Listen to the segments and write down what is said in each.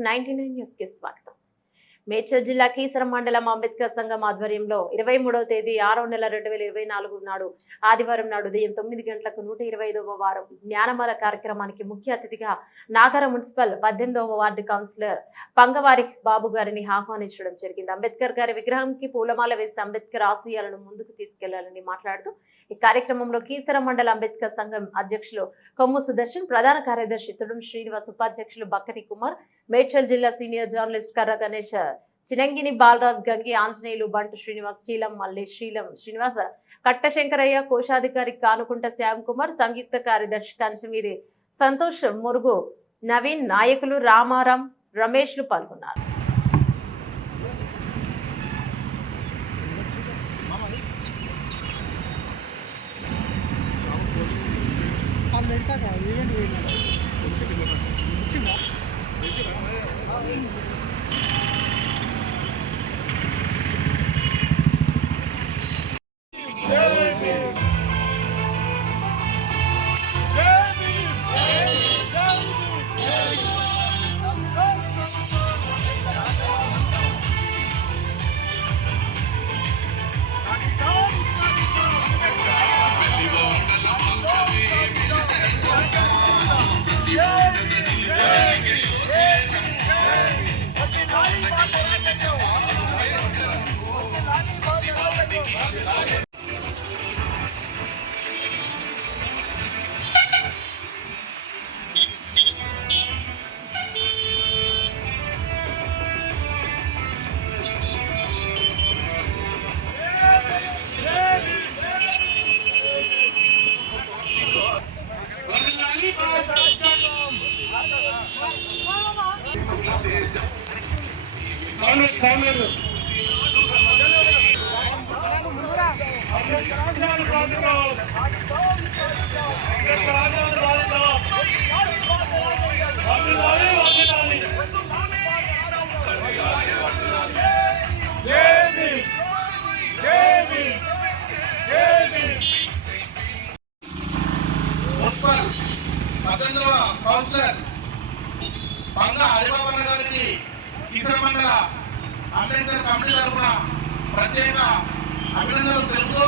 S99 news కి స్వాగతం. మేడ్చల్ జిల్లా కీసర మండలం అంబేద్కర్ సంఘం ఆధ్వర్యంలో 23వ తేదీ 6వ నెల 2024 నాడు ఆదివారం నాడు ఉదయం 9 గంటలకు 125వ వారం జ్ఞానమాల కార్యక్రమానికి ముఖ్య అతిథిగా నాగర మున్సిపల్ 18వ వార్డు కౌన్సిలర్ పంగవారి బాబు గారిని ఆహ్వానించడం జరిగింది. అంబేద్కర్ గారి విగ్రహానికి పూలమాల వేసి అంబేద్కర్ ఆశయాలను ముందుకు తీసుకెళ్లాలని మాట్లాడుతూ ఈ కార్యక్రమంలో కీసర మండల అంబేద్కర్ సంఘం అధ్యక్షులు కొమ్ము సుదర్శన్, ప్రధాన కార్యదర్శి తుడుం శ్రీనివాస్, ఉపాధ్యక్షులు బక్కటి కుమార్, మేడ్చల్ జిల్లా సీనియర్ జర్నలిస్ట్ కర్ర గణేష్, చినంగిని బాలరాజ్, గంగి ఆంజనేయులు, బంటు శ్రీనివాస్, శ్రీలం మల్లేష్, శ్రీనివాస్, కట్టశంకరయ్య, కోశాధికారి కానుకుంట శ్యామ్ కుమార్, సంయుక్త కార్యదర్శి కంచమీది సంతోష్, మురుగు నవీన్, నాయకులు రామారాం, రమేష్లు పాల్గొన్నారు. కౌన్సిలర్ పంగా హరిబాబన్న గారికి కీసర మండల అంబేద్కర్ కమిటీ తరఫున ప్రత్యేక అభినందనలు తెలుపుతూ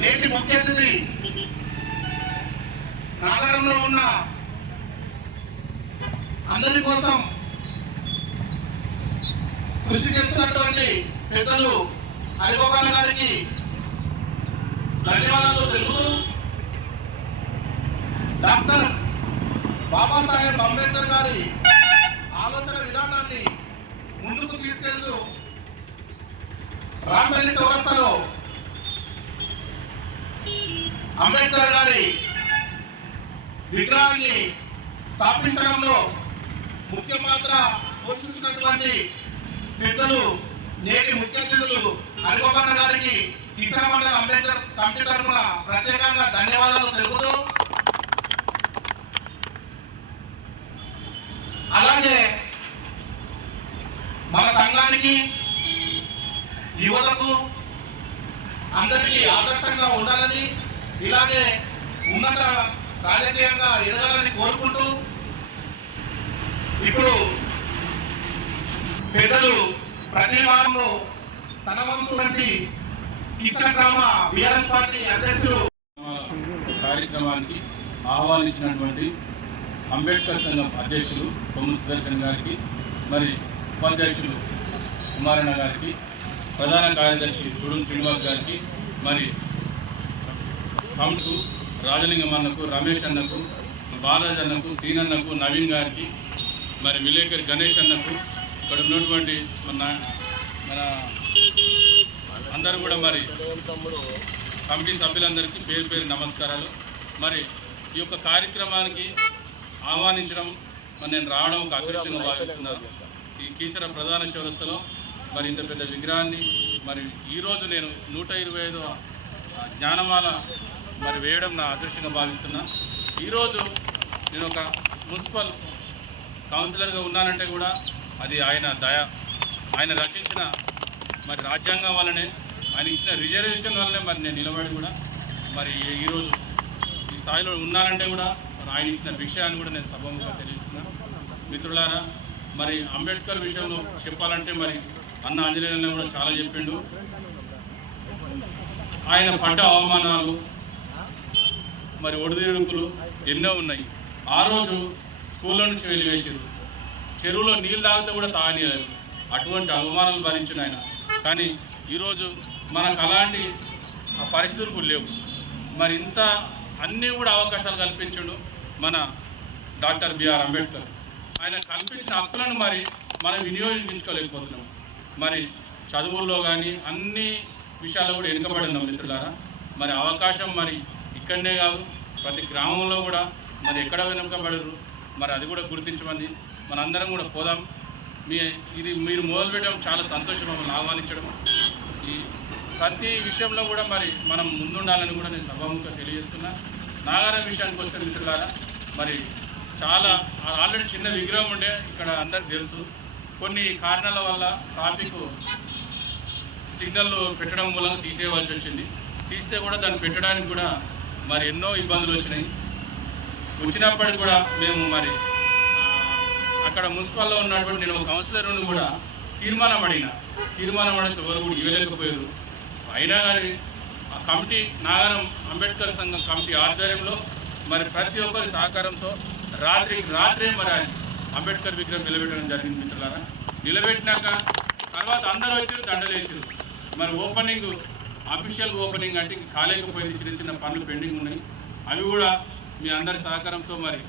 నేటి ముఖ్య అతిథి నగరంలో ఉన్న అందరి కోసం కృషి చేస్తున్నటువంటి పెద్దలు హరిబాబన్న గారికి ధన్యవాదాలు తెలుపుతూ డాక్టర్ బాబాసాహెబ్ అంబేద్కర్ గారి ఆలోచన విధానాన్ని ముందుకు తీసుకెళ్తూ రాంపల్లి చౌరస్తాలో అంబేద్కర్ గారి విగ్రహాన్ని స్థాపించడంలో ముఖ్య పాత్ర పోషిస్తున్నటువంటి పెద్దలు నేటి ముఖ్య అతిథులు హరిబాబన్న గారికి కీసర మండల అంబేద్కర్ కమిటీ తరఫున ప్రత్యేకంగా ధన్యవాదాలు తెలుపుతూ అలాగే మన సంఘానికి యువతకు అందరికీ ఆదర్శంగా ఉండాలని, ఇలాగే ఉన్నత రాజకీయంగా ఎదగాలని కోరుకుంటూ ఇప్పుడు పెద్దలు ప్రతి వారంలో తన వంతు వంటి కీసర గ్రామ బీఆర్ఎస్ పార్టీ అధ్యక్షులు కార్యక్రమానికి ఆహ్వానించినటువంటి అంబేద్కర్ సంఘం అధ్యక్షులు కొమ్ము సుదర్శన్ గారికి, మరి ఉపాధ్యక్షులు కుమారన్న గారికి, ప్రధాన కార్యదర్శి తుడుం శ్రీనివాస్ గారికి, మరి కంసు రాజలింగం అన్నకు, రమేష్ అన్నకు, బాలరాజ్ అన్నకు, సీనన్నకు, నవీన్ గారికి, మరి విలేకరి గణేష్ అన్నకు, ఇక్కడ ఉన్నటువంటి మన అందరూ కూడా మరి కమిటీ సభ్యులందరికీ పేరు పేరు నమస్కారాలు. మరి ఈ యొక్క కార్యక్రమానికి ఆహ్వానించడం, మరి నేను రావడం ఒక అదృష్టంగా భావిస్తున్నాను. ఈ కీసర ప్రధాన చౌరస్తలో మరి ఇంత పెద్ద విగ్రహాన్ని మరి ఈరోజు నేను 125వ జ్ఞానమాల మరి వేయడం నా అదృష్టంగా భావిస్తున్నా. ఈరోజు నేను ఒక మున్సిపల్ కౌన్సిలర్గా ఉన్నానంటే కూడా అది ఆయన దయ, ఆయన రచించిన మరి రాజ్యాంగం వల్లనే, ఆయన ఇచ్చిన రిజర్వేషన్ వల్లనే మరి నేను నిలబడి కూడా మరి ఈరోజు ఈ స్థాయిలో ఉన్నానంటే కూడా ఆయన ఇచ్చిన విషయాన్ని కూడా నేను సభముగా తెలియజేస్తున్నాను. మిత్రులారా, మరి అంబేద్కర్ విషయంలో చెప్పాలంటే మరి అన్న ఆంజనేయులను కూడా చాలా చెప్పిండు. ఆయన పడ్డ అవమానాలు మరి ఒడిదుడుకులు ఎన్నో ఉన్నాయి. ఆ రోజు స్కూల్లో నుంచి వెలివేసారు, చెరువులో నీళ్ళు తాగితే కూడా తాగనీయలేదు. అటువంటి అవమానాలు భరించిన ఆయన. కానీ ఈరోజు మనకు అలాంటి పరిస్థితులు కూడా లేవు. మరి ఇంత అన్నీ కూడా అవకాశాలు కల్పించాడు మన డాక్టర్ బిఆర్ అంబేద్కర్. ఆయన కల్పించిన హక్కులను మరి మనం వినియోగించుకోలేకపోతున్నాం. మరి చదువుల్లో కానీ అన్ని విషయాల్లో కూడా వెనుకబడి ఉన్నాం మిత్రులారా. మరి అవకాశం మరి ఇక్కడనే కాదు, ప్రతి గ్రామంలో కూడా మరి ఎక్కడ వెనుకబడరు. మరి అది కూడా గుర్తించమని మనందరం కూడా పోదాం. ఇది మీరు మొదలుపెట్టడం చాలా సంతోషం, మమ్మల్ని ఆహ్వానించడం. ఈ ప్రతి విషయంలో కూడా మరి మనం ముందుండాలని కూడా నేను సభాముఖంగా తెలియజేస్తున్నా. నాగారం విషయానికి వస్తే మిత్రులారా, మరి చాలా ఆల్రెడీ చిన్న విగ్రహం ఉండే ఇక్కడ అందరికి తెలుసు. కొన్ని కారణాల వల్ల ట్రాఫిక్ సిగ్నల్ పెట్టడం మూలంగా తీసేయవలసి వచ్చింది. తీస్తే కూడా దాన్ని పెట్టడానికి కూడా మరి ఎన్నో ఇబ్బందులు వచ్చినప్పటికి కూడా మేము మరి అక్కడ మున్సిపల్లో ఉన్నటువంటి నేను ఒక కౌన్సిలర్ను కూడా తీర్మానం అడిగితే ఎవరు కూడా ఇవ్వలేకపోయారు. అయినా కానీ ఆ కమిటీ నాగారం అంబేద్కర్ సంఘం కమిటీ ఆధ్వర్యంలో మరి ప్రతి ఒక్కరి సహకారంతో రాత్రే మరి అంబేద్కర్ విగ్రహం నిలబెట్టడం జరిగింది మిత్రులారా. నిలబెట్టినాక తర్వాత అందరూ వచ్చారు, దండలేసారు. మరి ఓపెనింగ్ అఫీషియల్ ఓపెనింగ్ అంటే కాలేకపోయింది, చిన్న చిన్న పనులు పెండింగ్ ఉన్నాయి. అవి కూడా మీ అందరి సహకారంతో మరి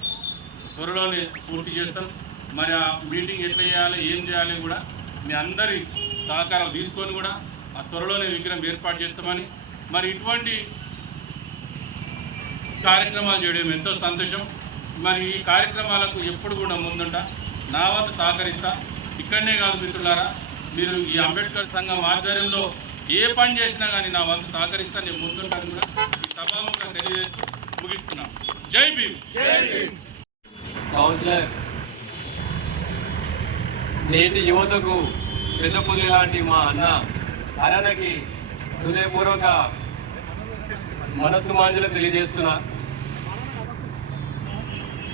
త్వరలోనే పూర్తి చేస్తాం. మరి ఆ మీటింగ్ ఎట్లా చేయాలి, ఏం చేయాలి కూడా మీ అందరి సహకారం తీసుకొని కూడా ఆ త్వరలోనే విగ్రహం ఏర్పాటు చేస్తామని, మరి ఇటువంటి కార్యక్రమాలు చేయడం ఎంతో సంతోషం. మరి ఈ కార్యక్రమాలకు ఎప్పుడు కూడా ముందుంటా, నా వంతు సహకరిస్తా. ఇక్కడనే కాదు మిత్రులారా, మీరు ఈ అంబేద్కర్ సంఘం ఆధ్వర్యంలో ఏ పని చేసినా కానీ నా వంతు సహకరిస్తా, నేను ముందుంటాను కూడా ఈ సభాముఖంగా తెలియజేస్తూ ముగిస్తున్నాం. జై భీమ్. కౌన్సిలర్ నేటి యువతకు పెద్దపుల్లి లాంటి మా అన్న అరణకి హృదయపూర్వక మనస్సు మాంజలు తెలియజేస్తున్నా.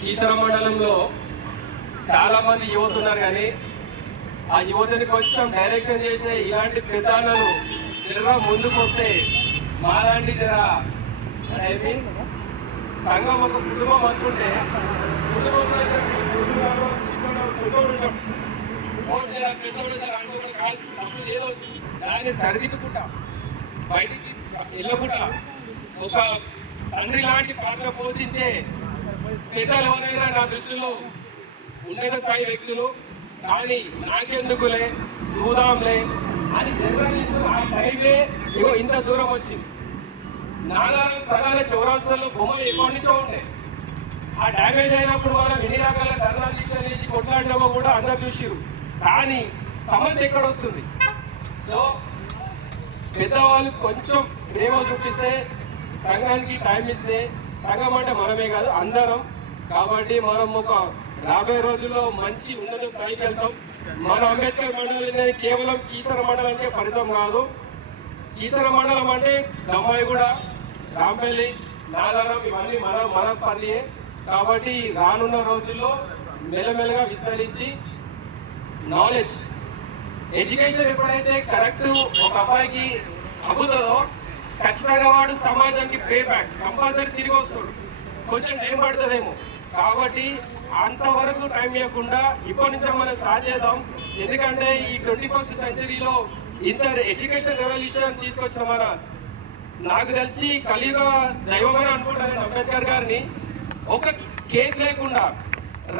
కీసర మండలంలో చాలా మంది యువత ఉన్నారు, కానీ ఆ యువతని కొంచెం డైరెక్షన్ చేసే ఇలాంటి పెద్దలు జర ముందుకు వస్తే మాలాంటి సంఘం ఒక కుటుంబం అనుకుంటే కుటుంబంలో ఏదో దాన్ని సరిదిద్దుకుంటా బయటికి వెళ్ళకుండా ఒక తండ్రి లాంటి పాత్ర పోషించే పెద్దలు ఎవరైనా నా దృష్టిలో ఉన్నత స్థాయి వ్యక్తులు. కానీ నాకెందుకులే చూదాంలే అని జర్నలిస్టు ఆ టైమే ఇగో ఇంత దూరం వచ్చింది. నాగారం ప్రధాన చౌరాస్తాలో బొమ్మ ఎక్కడి నుంచో ఉండే ఆ డ్యామేజ్ అయినప్పుడు మనం ఎన్ని రకాల ధర్నాలు తీసేసి కొట్లాడినామో కూడా అందరు చూసిరు. కానీ సమస్య ఎక్కడ వస్తుంది? సో పెద్దవాళ్ళు కొంచెం ప్రేమ చూపిస్తే, సంఘానికి టైం ఇస్తే, సంఘం అంటే మనమే కాదు అందరం. కాబట్టి మనం ఒక రాబోయే రోజుల్లో మంచి ఉన్నత స్థాయికి వెళ్తాం. మన అంబేద్కర్ మండలం కేవలం కీసర మండలానికే పరిమితం కాదు. కీసర మండలం అంటే దమ్మాయిగూడ, రాంపల్లి, నాగారం ఇవన్నీ మన పల్లియే. కాబట్టి రానున్న రోజుల్లో మెల్లమెల్లగా విస్తరించి నాలెడ్జ్ ఎడ్యుకేషన్ ఎప్పుడైతే కరెక్ట్ ఒక అబ్బాయికి అబ్బుతుందో ఖచ్చితంగా వాడు సమాజానికి పే బ్యాక్ కంపల్సరీ తిరిగి వస్తాడు. కొంచెం టైం పడుతుందేమో, కాబట్టి అంతవరకు టైం ఇవ్వకుండా ఇప్పటి నుంచే మనం స్టార్ట్ చేద్దాం. ఎందుకంటే ఈ 21st సెంచరీలో ఇంత ఎడ్యుకేషన్ రెవల్యూషన్ తీసుకొచ్చిన నాకు తెలిసి కలియుగ దైవమని అనుకుంటాను అంబేద్కర్ గారిని. ఒక కేసు లేకుండా,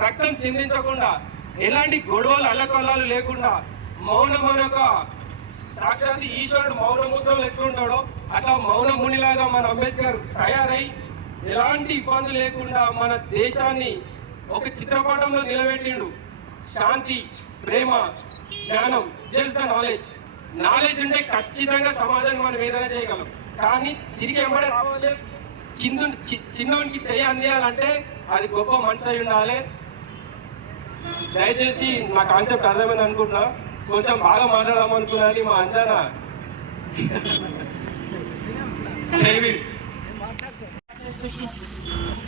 రక్తం చిందించకుండా, ఎలాంటి గొడవలు అల్లకొల్లాలు లేకుండా మౌనం అనే ఒక సాక్షాత్ ఈశ్వరుడు మౌన ముద్రలు ఎట్లుంటాడో అట్లా మౌన మునిలాగా మన అంబేద్కర్ తయారై ఎలాంటి ఇబ్బందులు లేకుండా మన దేశాన్ని ఒక చిత్రపటంలో నిలబెట్టిండు. శాంతి, ప్రేమ, జ్ఞానం, జస్ట్ ద నాలెడ్జ్ ఉంటే ఖచ్చితంగా సమాజాన్ని మనం ఏదైనా చేయగలం. కానీ తిరిగి ఎంబడే రావాలి, చిన్నోనికి చెయ్యి అందియాలంటే అది గొప్ప మనసు అయి ఉండాలి. దయచేసి నా కాన్సెప్ట్ అర్థమైంది అనుకుంటున్నా. కొంచెం బాగా మాట్లాడదాం అనుకున్నాను మా అంజనా. జై భీమ్.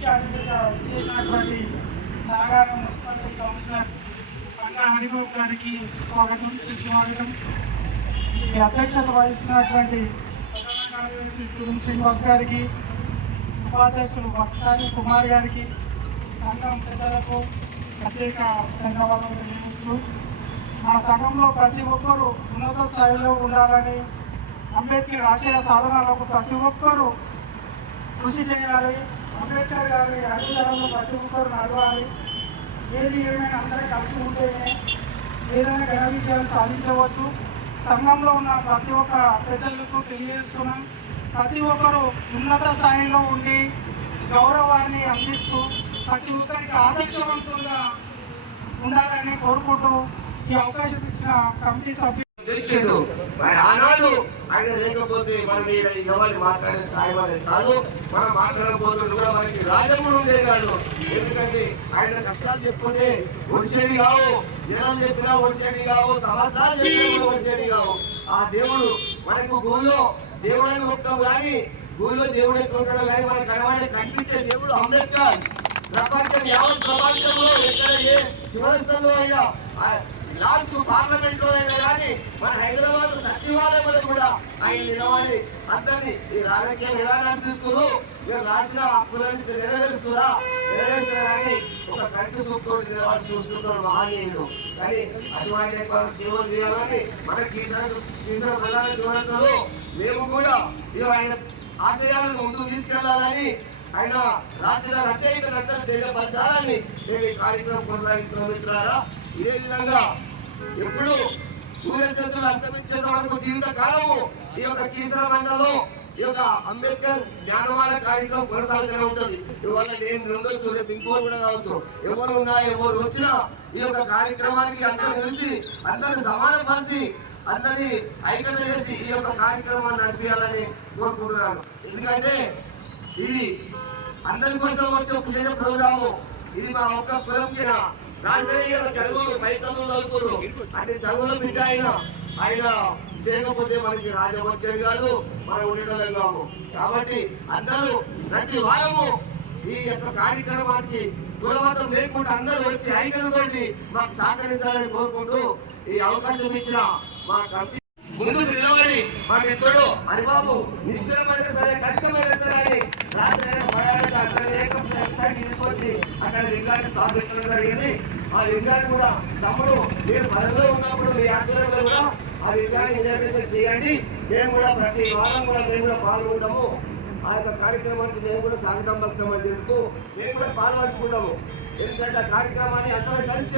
ముఖ్య అతిథిగా చేసినటువంటి నాగారం మున్సిపల్ కౌన్సిలర్ అన్నా హరిబాబు గారికి స్వాగతం సుస్వాగతం. ఈ అధ్యక్షత వహిస్తున్నటువంటి ప్రధాన కార్యదర్శి తురుం శ్రీనివాస్ గారికి, ఉపాధ్యక్షులు భక్తాని కుమార్ గారికి, సంఘం పెద్దలకు ప్రత్యేక ధన్యవాదాలు తెలియజేస్తూ, మన సంఘంలో ప్రతి ఒక్కరూ ఉన్నత స్థాయిలో ఉండాలని, అంబేద్కర్ ఆశయ సాధనలకు ప్రతి ఒక్కరూ కృషి చేయాలి, అంబేద్కర్ గారి అడుగుజాడల్లో ప్రతి ఒక్కరు నడవాలి. ఏది ఏమైనా అందరూ కలిసి ఉంటేనే ఏదైనా ఘన విజయాలు సాధించవచ్చు. సంఘంలో ఉన్న ప్రతి ఒక్క పెద్దలకు తెలియజేస్తున్నాం, ప్రతి ఒక్కరూ ఉన్నత స్థాయిలో ఉండి గౌరవాన్ని అందిస్తూ ప్రతి ఒక్కరికి ఆదర్శవంతులుగా ఉండాలని కోరుకుంటూ ఈ అవకాశం ఇచ్చిన కమిటీ సభ్యులు తెచ్చిండు. మరి ఆనాడు ఆయన లేకపోతే మనం ఎవరు మాట్లాడే స్థాయి వాళ్ళే కాదు. మనం మాట్లాడకపోతుంటే కూడా మనకి రాజములు ఉండేవాళ్ళు. ఎందుకంటే ఆయన కష్టాలు చెప్పితే ఒడిసేడి కావు, జనాలు చెప్పినా ఒడిసేడి కావు, సంవత్సరాలు చెప్పినా ఒడిసేడి కావు. ఆ దేవుడు మనకు భూమిలో దేవుడని మొత్తం కానీ భూమిలో దేవుడు ఎక్కడ ఉంటాడో కానీ మనకు కనబడే కనిపించే దేవుడు అంబేద్కర్. ప్రపంచం యావత్ ప్రపంచంలో ఎక్కడ ఏ చివరి స్థలంలో అయినా లాస్ట్ పార్లమెంట్ లో అయినా కానీ మన హైదరాబాద్ సచివాలయంలో కూడా ఆయన నిలబడి అందరినీ ఈ రాజకీయం ఎలా నడిపిస్తున్నారు, మీరు రాసిన హక్కులన్నీ నెరవేరుస్తారని ఒక కంటి సూపుతో నిలబడి చూస్తున్నారు మహనీయుడు. కానీ అటువంటి సేవలు చేయాలని మన కిసాన్ ప్రధాన దూరంలో మేము కూడా ఆయన ఆశయాలను ముందుకు తీసుకెళ్లాలని, ఆయన రాసిన రచయితలందరూ తెలియపరచాలని మేము ఈ కార్యక్రమం కొనసాగిస్తున్నాం మిత్రులారా. ఇదే విధంగా ఎప్పుడు సూర్యచంద్రులు అస్తమించేంత వరకు జీవిత కాలము ఈ యొక్క కీసర మండలంలో ఈ యొక్క అంబేద్కర్ జ్ఞానవాద కార్యక్రమం కొనసాగుతూనే ఉంటుంది. ఇవాళ నేను ఉండొచ్చు, రేపు ఇంకోరు కూడా కావచ్చు. ఎవరు ఉన్నా ఎవరు వచ్చినా ఈ యొక్క కార్యక్రమానికి అందరూ కలిసి అందరిని సమానపరిచి అందరినీ ఐక్యత చేసి ఈ యొక్క కార్యక్రమాన్ని నడిపించాలని కోరుకుంటున్నాను. ఎందుకంటే ఇది అందరి కోసం వచ్చే చేసే ప్రోగ్రాము. ఇది మా ఒక్క కులంకి రాజకీయ చదువులు పై చదువులు చదువుతున్నారు అంటే చదువులు బిడ్డ ఆయన చేయకపోతే మనకి రాజ్యం వచ్చేది కాదు, మనం ఉండటం కాము. కాబట్టి అందరూ ప్రతి వారము ఈ యొక్క కార్యక్రమానికి కులమతం లేకుండా అందరూ వచ్చి ఐక్యతతోటి మాకు సహకరించాలని కోరుకుంటూ ఈ అవకాశం ఇచ్చిన మా కమిటీ ముందుకు నిలబడి మా మిత్రుడు హరిబాబు నిశ్చయమైన సరే కష్టమైన సరే అని రాత్రి తీసుకొచ్చి అక్కడ విగ్రహాన్ని స్థాపించడం జరిగింది. ఆ విగ్రహాన్ని కూడా తమ్ముడు మీరు పదవిలో ఉన్నప్పుడు మీ ఆధ్వర్యంలో కూడా ఆ విగ్రహాన్ని ఇనాగ్రేషన్ చేయండి. మేము కూడా ప్రతి వారం కూడా మేము కూడా పాల్గొంటాము. ఆ యొక్క కార్యక్రమానికి మేము కూడా స్వాగతం పలుకుతామని చెప్తూ మేము కూడా పాల్గొంచుకుంటాము. ఎందుకంటే ఆ కార్యక్రమాన్ని అందరం కలిసి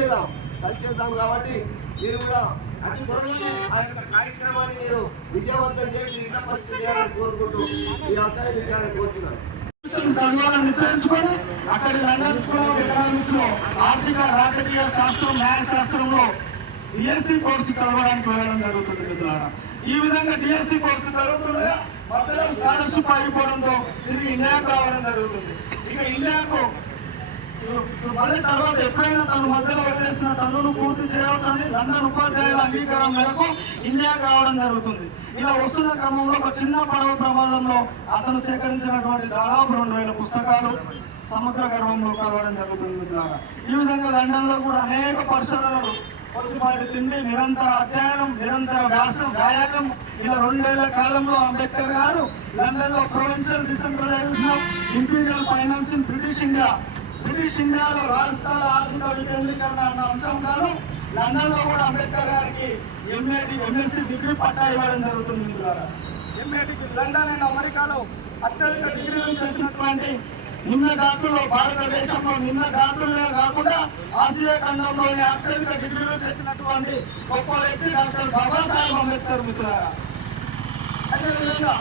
చేద్దాం కాబట్టి మీరు కూడా అతి త్వరలోనే ఆ యొక్క కార్యక్రమాన్ని మీరు విజయవంతం చేసి ఇంత పరిస్థితి చేయాలని కోరుకుంటూ ఈ అవకాశం విజయాన్ని కోరుతున్నాను. చదవాలని నిశ్చయించుకొని అక్కడి లండన్ స్కూల్ ఆఫ్ ఎకనామిక్స్ లో ఆర్థిక రాజకీయ శాస్త్రం న్యాయ శాస్త్రంలో డిఎస్సి కోర్సు చదవడానికి వెళ్ళడం జరుగుతుంది మిత్రులారా. ఈ విధంగా డిఎస్సి కోర్సు చదువుతుంటే మధ్యలో స్కాలర్షిప్ అయిపోవడంతో తిరిగి ఇండియాకు రావడం జరుగుతుంది. ఇక ఇండియాకు మళ్ళీ తర్వాత ఎప్పుడైనా తను మధ్యలో వదిలేసిన చదువును పూర్తి చేయవచ్చని లండన్ ఉపాధ్యాయుల అంగీకారం మేరకు ఇండియాకు రావడం జరుగుతుంది. ఇలా వస్తున్న క్రమంలో ఒక చిన్న పడవ ప్రమాదంలో అతను సేకరించినటువంటి దాదాపు 2000 పుస్తకాలు సముద్ర గర్భంలో కలవడం జరుగుతుంది మిత్రులారా. ఈ విధంగా లండన్ లో కూడా అనేక పరిశోధనలు, కొద్దిపాటి తిండి, నిరంతర అధ్యయనం, నిరంతర వ్యాయామం, ఇలా 2 ఏళ్ల కాలంలో అంబేద్కర్ గారు లండన్ లో provincial decentralisation of imperial finance in British ఇండియాలో రాజస్థాన ఆర్థిక వికేంద్రీకరణ అన్న అంశం గాను లండన్ లో కూడా అంబేద్కర్ గారికి ఎంఎస్సి డిగ్రీ పట్టా ఇవ్వడం జరుగుతుంది. లండన్ అండ్ అమెరికాలో అత్యధిక డిగ్రీలు చేసినటువంటి నిమ్న జాతుల్లో భారతదేశంలో నిమ్న జాతులే కాకుండా ఆసియా ఖండంలోని అత్యధిక డిగ్రీలు చేసినటువంటి గొప్ప వ్యక్తి డాక్టర్ బాబాసాహెబ్ అంబేద్కర్ మిత్రులారా. అదేవిధంగా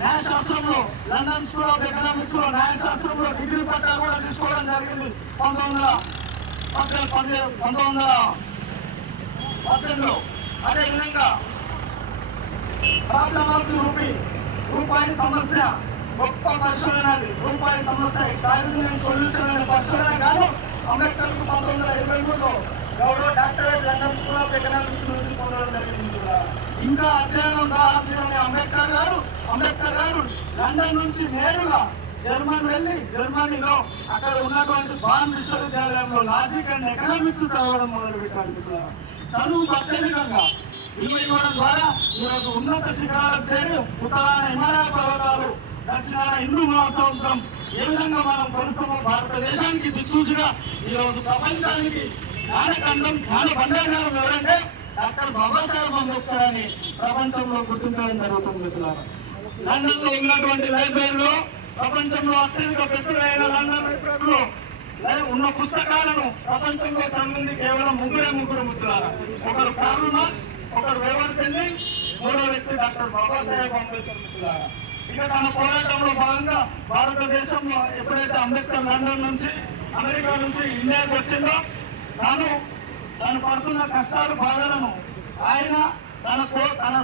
న్యాయశాస్త్రంలో లండన్ స్కూల్ ఆఫ్ ఎకనామిక్స్ లో న్యాయశాస్త్రంలో డిగ్రీ పట్టా కూడా తీసుకోవడం జరిగింది 1918లో. అదేవిధంగా ప్రాబ్లమ్ ఆఫ్ ది రూపాయి సమస్య గొప్ప పరిశోధన, రూపాయి సమస్య సొల్యూషన్ అనే పరిశోధన గాను అంబేద్కర్ 1923లో గౌరవ doctorate London school of economics నుంచి పొందడం జరిగింది. ఇంకా అధ్యయనం అంబేద్కర్ గారు లండన్ నుంచి నేరుగా జర్మనీలో అక్కడ ఉన్నటువంటి బాన్ విశ్వవిద్యాలయంలో లాజిక్ అండ్ ఎకనామిక్స్ చదవడం మొదలుపెట్టాడు మిత్రులారా. చదువు అత్యధికంగా ఇల్లు ఇవ్వడం ద్వారా ఈరోజు ఉన్నత శిఖరాలకు చేరి ఉత్తరాన హిమాలయ పర్వతాలు, దక్షిణాన హిందూ మహాసముద్రం ఏ విధంగా మనం కొలుస్తామో భారతదేశానికి దిక్సూచిగా ఈరోజు ప్రపంచానికి జ్ఞాన భండాగారం ఎవరంటే డాక్టర్ బాబాసాహెబ్ అంబేద్కర్ అని ప్రపంచంలో గుర్తించడం జరుగుతుంది మిత్రులారా. లండన్ లో ఉన్నటువంటి లైబ్రరీలో, ప్రపంచంలో అత్యధిక పెద్దదైన లండన్ లైబ్రరీలో ఉన్న పుస్తకాలను ప్రపంచంలో చదివింది కేవలం ముగ్గురు మిత్రులారా. ఒకరు కార్ల్ మార్క్స్, ఒకరు వేవర్ జెన్నింగ్స్, మూడో వ్యక్తి డాక్టర్ బాబాసాహెబ్ అంబేద్కర్ మిత్రులారా. ఇక తన పోరాటంలో భాగంగా భారతదేశంలో ఎప్పుడైతే అంబేద్కర్ లండన్ నుంచి, అమెరికా నుంచి ఇండియాకి వచ్చిందో తాను పడుతున్న కష్టాలు, బాధలను ఆయన తన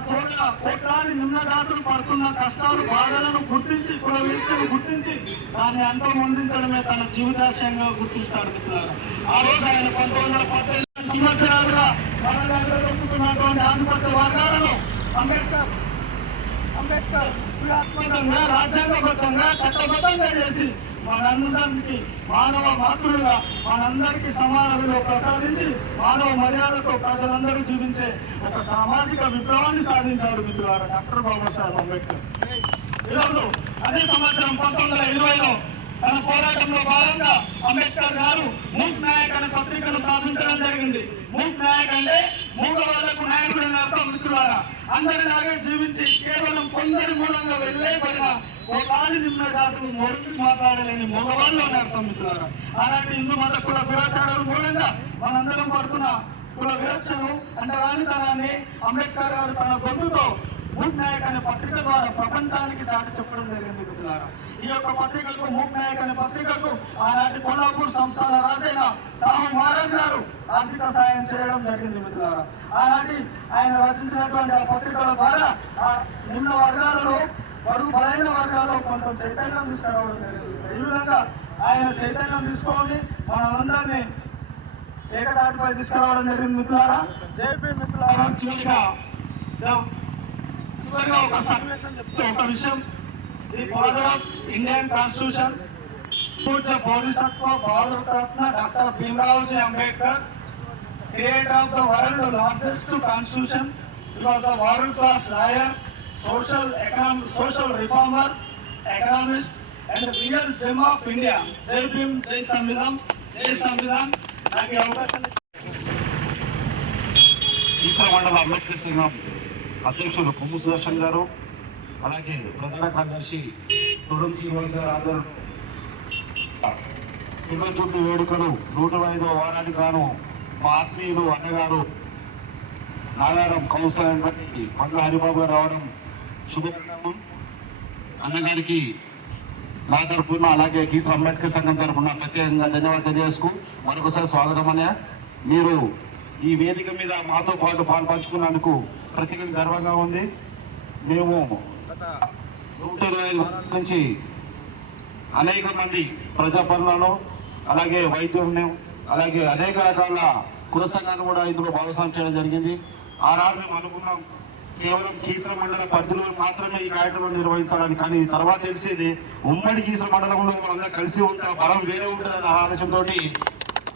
సోదర కోట్లాది నిమ్న జాతులు పడుతున్న కష్టాలు, బాధలను గుర్తించి, కుల వివక్షను గుర్తించి దాన్ని అంతమొందించడమే తన జీవితాశయంగా గుర్తిస్తాడు మిత్రులారా. ఆ రోజు ఆయన 1918 సంవత్సరాలుగా మనకున్నటువంటి ఆధిపత్య వర్గాలను అంబేద్కర్ క్రియాత్మకంగా, రాజ్యాంగబద్ధంగా, చట్టబద్ధంగా చేసి మనందరికీ మానవ మాతృలుగా మనందరికీ సమాన విలువ ప్రసాదించి మానవ మర్యాదతో ప్రజలందరూ జీవించే ఒక సామాజిక విప్లవాన్ని సాధించాడు మిత్రులారా డాక్టర్ బాబాసాహెబ్ అంబేద్కర్. ఈరోజు అదే సంవత్సరం 1920లో తన పోరాటంలో భాగంగా అంబేద్కర్ గారు మూక్ నాయక్ అనే పత్రికను స్థాపించడం జరిగింది. మూక్ నాయక్ అంటే మూగ వాళ్లకు నాయకుడు అని అర్థం మిత్రులారా. అందరిలాగే జీవించి కేవలం కొందరి మూలంగా వెళ్ళేబడిన కోటాది నిమ్న జాతులు మొరికి మాట్లాడలేని మగవాళ్ళు అని అర్థం మిత్రులారా. అలాంటి హిందూ మత కుల దురాచారాల మూలంగా మనందరం పడుతున్న కుల వివక్షను, అంటరానితనాన్ని అంబేద్కర్ గారు తన గొంతుతో మూక్ నాయక్ అనే పత్రిక ద్వారా ప్రపంచానికి చాటి చెప్పడం జరిగింది మిత్రులారా. ఈ యొక్క పత్రికకు, మూక్ నాయక్ అనే పత్రికకు ఆనాటి కొల్లాపూర్ సంస్థాన రాజైన సాహు మహారాజ్ గారు ఆర్థిక సాయం చేయడం జరిగింది మిత్రులారా. ఆనాటి ఆయన రచించినటువంటి ఆ పత్రికల ద్వారా ఆ నిమ్న వర్గాలలో, బడుగు బలైన వర్గాల్లో కొంత చైతన్యం తీసుకురావడం జరిగింది. ఈ విధంగా ఆయన చైతన్యం తీసుకొని మనందరినీ ఏకతాటిపై తీసుకురావడం జరిగింది మిత్రులారా. జైపీ మిత్రులారా, చివరిగా ఒక సన్నివేశం చెప్తే ఒక విషయం, the father of Indian constitution, పూజ్య Bodhisattva Bharat Ratna doctor Bhimraoji Ambedkar, creator of the world largest constitution. He was a world class lawyer, social reformer, economist, and the real gem of India. Jai Bhim, Jai Samvidhan, Jai Samvidhan. నాకు ఈ అవకాశం ఈసా మండల అంబేద్కర్ సంఘం అధ్యక్షులు కొమ్ము సుదర్శన్ గారు, అలాగే ప్రధాన కార్యదర్శి తొడం శ్రీనివాస్ గారు ఆధ్వర్యంలో సిల్వర్ జూబ్లీ వేడుకలు 105వ వారానికి గాను మా ఆత్మీయులు అన్నగారు నాగారం కౌన్సిలర్ అయినటువంటి మంగళ హరిబాబు గారు రావడం శుభపరిణామం. అన్నగారికి నా తరఫున, అలాగే కీసర అంబేద్కర్ సంఘం తరఫున ప్రత్యేకంగా ధన్యవాదాలు తెలియజేసుకు మరొకసారి స్వాగతం అన్నయ్య. మీరు ఈ వేదిక మీద మాతో పాటు పాల్పంచుకున్నందుకు ప్రత్యేకంగా గర్వంగా ఉంది. మేము గత 125 వారాల నుంచి అనేక మంది ప్రజాపరులను, అలాగే వైద్యులను, అలాగే అనేక రకాల కుల సంఘాలు కూడా ఇందులో భాగస్వామ్యం చేయడం జరిగింది. ఆనాడు మేము అనుకున్నాం కేవలం కీసర మండల పరిధిలో మాత్రమే ఈ కార్యక్రమం నిర్వహించాలని, కానీ తర్వాత తెలిసేది ఉమ్మడి కీసర మండలంలో మనందరం కలిసి ఉంటే బలం వేరే ఉంటుందన్న ఆలోచనతో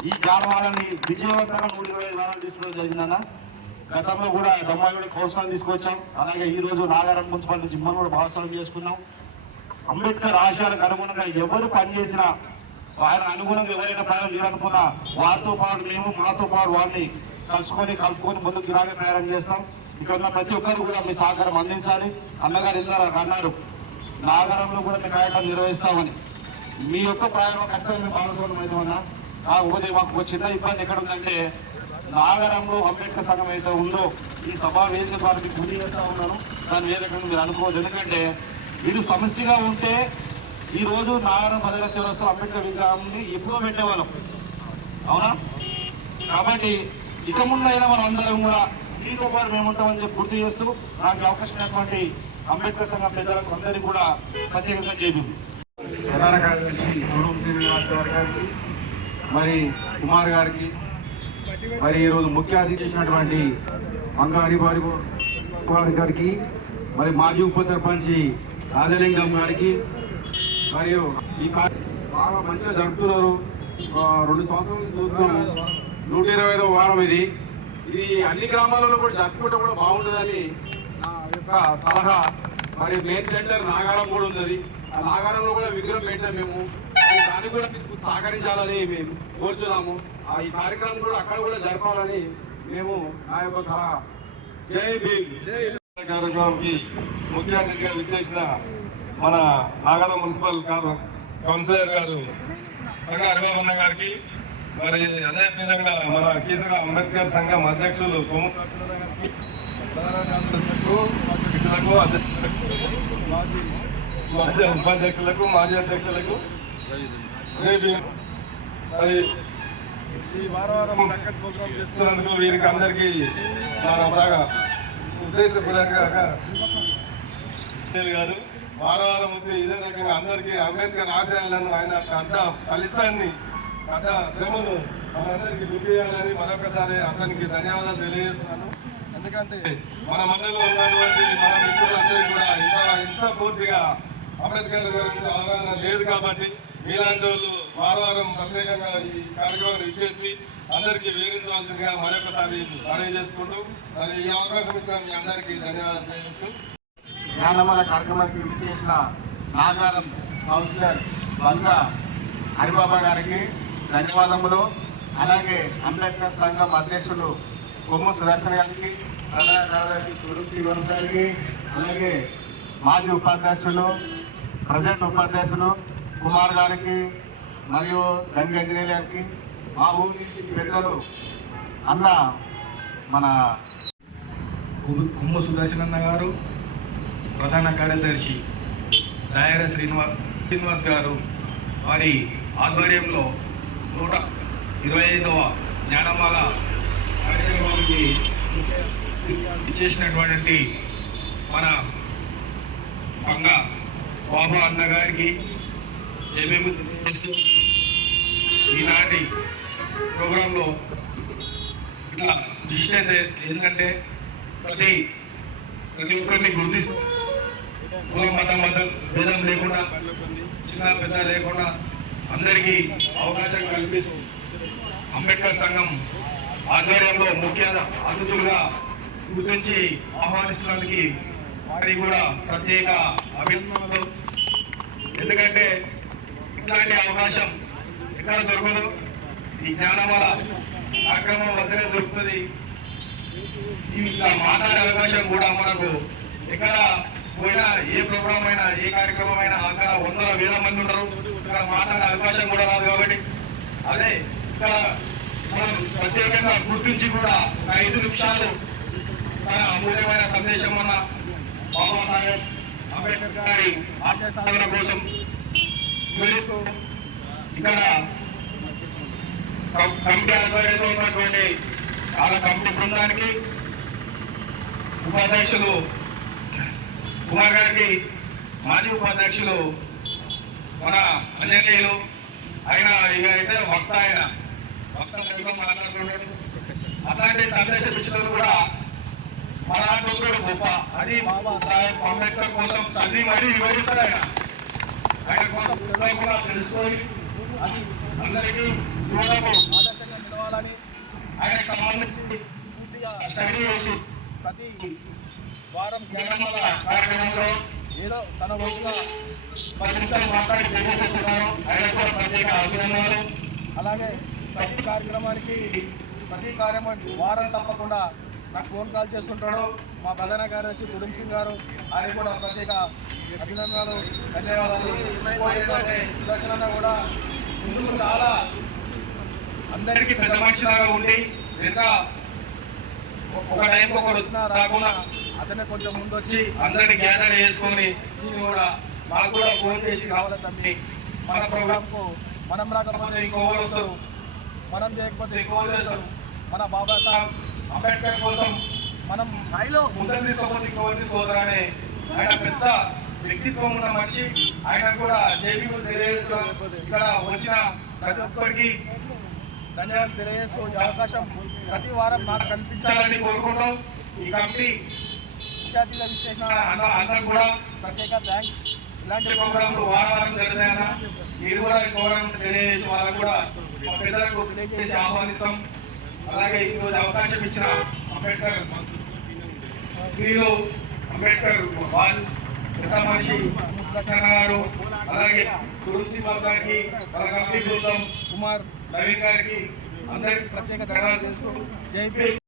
ఈ జానవాళ్ళని విజయవంతంగా 125 వారాలు తీసుకోవడం జరిగిందన్న. గతంలో కూడా దమ్మాయిగూడ కౌన్సిలర్ తీసుకొచ్చాం, అలాగే ఈ రోజు నాగారం మున్సిపాలిటీ జిమ్మను కూడా భాగస్వామ్యం చేసుకున్నాం. అంబేద్కర్ ఆశయాలకు అనుగుణంగా ఎవరు పనిచేసినా, ఆయన అనుగుణంగా ఎవరైనా ప్రయాణం చేయాలనుకున్నా వారితో పాటు మేము, మాతో పాటు వారిని కలుపుకొని ముందుకు ఇలాగే ప్రయాణం చేస్తాం. ఇక్కడ ఉన్న ప్రతి ఒక్కరు కూడా మీ సహకారం అందించాలి. అన్నగారు ఇందాక అన్నారు నాగారంలో కూడా మీ కార్యక్రమం నిర్వహిస్తామని. మీ యొక్క ప్రయాణం ఖచ్చితంగా మేము భాగస్వామ్యం అవుతామన్నా. కాకపోతే మాకు ఒక చిన్న ఇబ్బంది ఎక్కడ ఉందంటే, నాగారంలో అంబేద్కర్ సంఘం అయితే ఉందో ఈ సభా వేదిక ద్వారా మీకు గురి చేస్తూ ఉన్నాను, దాన్ని వేరే రకంగా మీరు అనుకోవద్దు. ఎందుకంటే ఇది సమష్టిగా ఉంటే ఈరోజు నాగారం 10 లక్షల వస్తువులు అంబేద్కర్ విగ్రహాన్ని ఎప్పుడో పెట్టేవాళ్ళం, అవునా? కాబట్టి ఇక ముందైనా మనం అందరం కూడా మీతో పాటు మేము ఉంటామని చెప్పి గుర్తు చేస్తూ నాకు అవకాశం అయినటువంటి అంబేద్కర్ సంఘం పెద్దలకు అందరికీ కూడా ప్రత్యేకంగా చేపింది. ప్రధాన కార్యదర్శి తొడం శ్రీనివాస్ గారికి, మరి కుమార్ గారికి, మరి ఈరోజు ముఖ్య అతిథి చేసినటువంటి మంగళ హరిబాబు గారికి, మరి మాజీ ఉప సర్పంచి రాజలింగం గారికి, మరియు ఈ బాగా మంచిగా జరుపుతున్నారు. 2 సంవత్సరాల నుంచి చూస్తున్నాము. 125వ వారం ఇది అన్ని గ్రామాలలో కూడా జరుపుకుంటే కూడా బాగుంటుందని నా యొక్క సలహా. మరి మెయిన్ సెంటర్ నాగారం కూడా ఉంది. ఆ నాగారంలో కూడా విగ్రహం పెట్టాం మేము. దాన్ని కూడా సహకరించాలని మేము కోరుచున్నాము. ఈ కార్యక్రమం కూడా అక్కడ కూడా జరపాలని మేము నా యొక్క సలహా. జై భీమ్. కార్యక్రమానికి ముఖ్య అతిథిగా విచ్చేసిన మన నాగారం మున్సిపల్ కౌన్సిలర్ గారు హరిబాబన్న గారికి, మరి అదేవిధంగా మన కీసర అంబేద్కర్ సంఘం అధ్యక్షులు మాజీ ఉపాధ్యక్షులకు, మాజీ అధ్యక్షులకు జై భీమ్. మరి ఈ వారం చక్కటి ప్రోగ్రాం చేస్తున్నందుకు వీరికి అందరికీ బాగా ఉద్దేశపూర్వకంగా గారు వారం వచ్చి ఇదే రకంగా అందరికీ అంబేద్కర్ ఆశయాలను, ఆయన అడ్డ ఫలితాన్ని, అడ్డ శ్రమను మనందరికీ గుర్తు చేయాలని మరొకసారి అతనికి ధన్యవాదాలు తెలియజేస్తున్నాను. ఎందుకంటే మన మండలిలో ఉన్నటువంటి మన మిత్రులందరికీ కూడా ఇంత పూర్తిగా అంబేద్కర్ గురించి అవగాహన లేదు కాబట్టి మీలాంటి వాళ్ళు వారం ప్రత్యేకంగా ఈ కార్యక్రమాన్ని ఇచ్చేసి అందరికీ వివరించవలసిందిగా మరొకసారి మనవి చేసుకుంటూ మరి ఈ అవకాశం ఇచ్చిన మీ అందరికీ ధన్యవాదాలు తెలియజేస్తూ జ్ఞానమాల కార్యక్రమానికి విచ్చేసిన నాగారం కౌన్సిలర్ బంగా హరిబాబా గారికి ధన్యవాదములు. అలాగే అంబేద్కర్ సంఘం అధ్యక్షులు కొమ్ము సుదర్శన్ గారికి, ప్రధాన కార్యదర్శి తురుక్తి గారికి, అలాగే మాజీ ఉపాధ్యక్షులు, ప్రజెంట్ ఉపాధ్యక్షులు కుమార్ గారికి మరియు గంగంజనేయ గారికి, మా ఊరి నుంచి పెద్దలు అన్న మన కొమ్ము సుదర్శన్ అన్న గారు, ప్రధాన కార్యదర్శి దాయర శ్రీనివాస్ గారు వారి ఆధ్వర్యంలో 125వ జ్ఞానమాల కార్యక్రమానికి ఇచ్చేసినటువంటి మన పంగా బాబు అన్న గారికి జయమేమి చేస్తూ ఈనాటి ప్రోగ్రాంలో ఇట్లా విశిష్టత ఏంటంటే ప్రతి ఒక్కరిని గుర్తిస్తూ కులం మతం భేదం లేకుండా, చిన్న పెద్ద లేకుండా అందరికీ అవకాశం కల్పిస్తూ అంబేద్కర్ సంఘం ఆధ్వర్యంలో ముఖ్య అతిథులుగా గుర్తించి ఆహ్వానిస్తున్నందుకు వారికి కూడా ప్రత్యేక అభినందనలు. ఎందుకంటే ఇట్లాంటి అవకాశం ఎక్కడ దొరకదు. ఈ జ్ఞానమాల కార్యక్రమం వద్దనే దొరుకుతుంది. ఇట్లా మాట్లాడే అవకాశం కూడా మనకు ఎక్కడ పోయినా, ఏ ప్రోగ్రాం అయినా, ఏ కార్యక్రమం అయినా అక్కడ 100,000 మంది ఉంటారు. ఇక్కడ మాట్లాడే అవకాశం కూడా రాదు. కాబట్టి అదే ఇక్కడ మనం ప్రత్యేకంగా గుర్తించి కూడా 5 నిమిషాలు తన అమూల్యమైన సందేశం ఉన్న బాబాసాహెబ్ అంబేద్కర్ గారి ఆశయ సాధన కోసం వివరిస్తూ ఇక్కడ కమిటీ ఆధ్వర్యంలో ఉన్నటువంటి చాలా కమిటీ బృందానికి, ఉపాధ్యక్షులు కుమార్ గారికి, మాజీ ఉపాధ్యక్షులు మన అంజనేయులు, ఆయన ఇక అయితే వక్త మాట్లాడుతున్నాడు. అట్లాంటి సందేశం ఇచ్చిన కూడా మన గొప్ప. అది బాబాసాహెబ్ అంబేద్కర్ కోసం చదివి మరీ వివరిస్తారు. ఆయన కోసం కూడా తెలుసుకొని అది అందరికీ ఆదర్శంగా నిలవాలని ఆయనకు సంబంధించి పూర్తిగా స్టడీ చేసి ప్రతి వారం జ్ఞానమాల కార్యక్రమంలో ఏదో తన వంతుగా 10 నిమిషాలు మాట్లాడి తెలియజేస్తున్నారు. ఆయనకు కూడా ప్రత్యేక అభినందనలు. అలాగే ప్రతి కార్యక్రమానికి వారం తప్పకుండా నాకు ఫోన్ కాల్ చేస్తుంటాడు మా ప్రధాన కార్యదర్శి తుడుం సింగ్ గారు. ఆయన కూడా ప్రత్యేక అభినందనలు, ధన్యవాదాలు. సుదర్శన కూడా ముందు చాలా అందరికీ పెద్ద మనిషిలాగా ఉండి ఎంత ఒక టైంకి ఒకరు వచ్చినా రాకుండా అతనే కొంచెం ముందు వచ్చి అందరినీ గ్యాదర్ చేసుకొని కూడా మాకు కూడా ఫోన్ చేసి కావాలి తప్పి మన ప్రోగ్రాంకు మనం రాకపోతే ఇంకోరు వస్తారు, మనం చేయకపోతే ఇంకోరు చేస్తారు. మన బాబాసాహెబ్ అంబేద్కర్ కోసం మనం ముందరు తీసుకోకపోతే ఇంకోరు తీసుకోవద్దని ఆయన పెద్ద వ్యక్తిత్వం ఉన్న మనిషి. ఆయన కూడా జైబీలు తెలియజేస్తూ ఇక్కడ వచ్చిన ప్రతి ఒక్కరికి ధన్యవాదాలు తెలియజేస్తూ ఈ అవకాశం ప్రతి వారం నాకు కనిపించాలని కోరుకుంటూ ఈ కమిటీ ముఖ్య అతిథిగా విచ్చేసిన అన్న కూడా ప్రత్యేక థ్యాంక్స్. ఇలాంటి ప్రోగ్రాంలు వారం జరుగుతాయన్నా మీరు కూడా ఈ ప్రోగ్రాం తెలియజేసి వాళ్ళకు కూడా మా పెద్దలకు తెలియజేసి ఆహ్వానిస్తాం. అలాగే ఈరోజు అవకాశం ఇచ్చిన అంబేద్కర్ వీళ్ళు అంబేద్కర్ వాళ్ళు పెద్ద మనిషి లక్ష్మణ గారు, అలాగే తులసి బాబు గారికి, వాళ్ళ కమిటీ బృందం, కుమార్ నవీన్ గారికి అందరికి ప్రత్యేక ధన్యవాదాలు తెలుసు. జై భీమ్.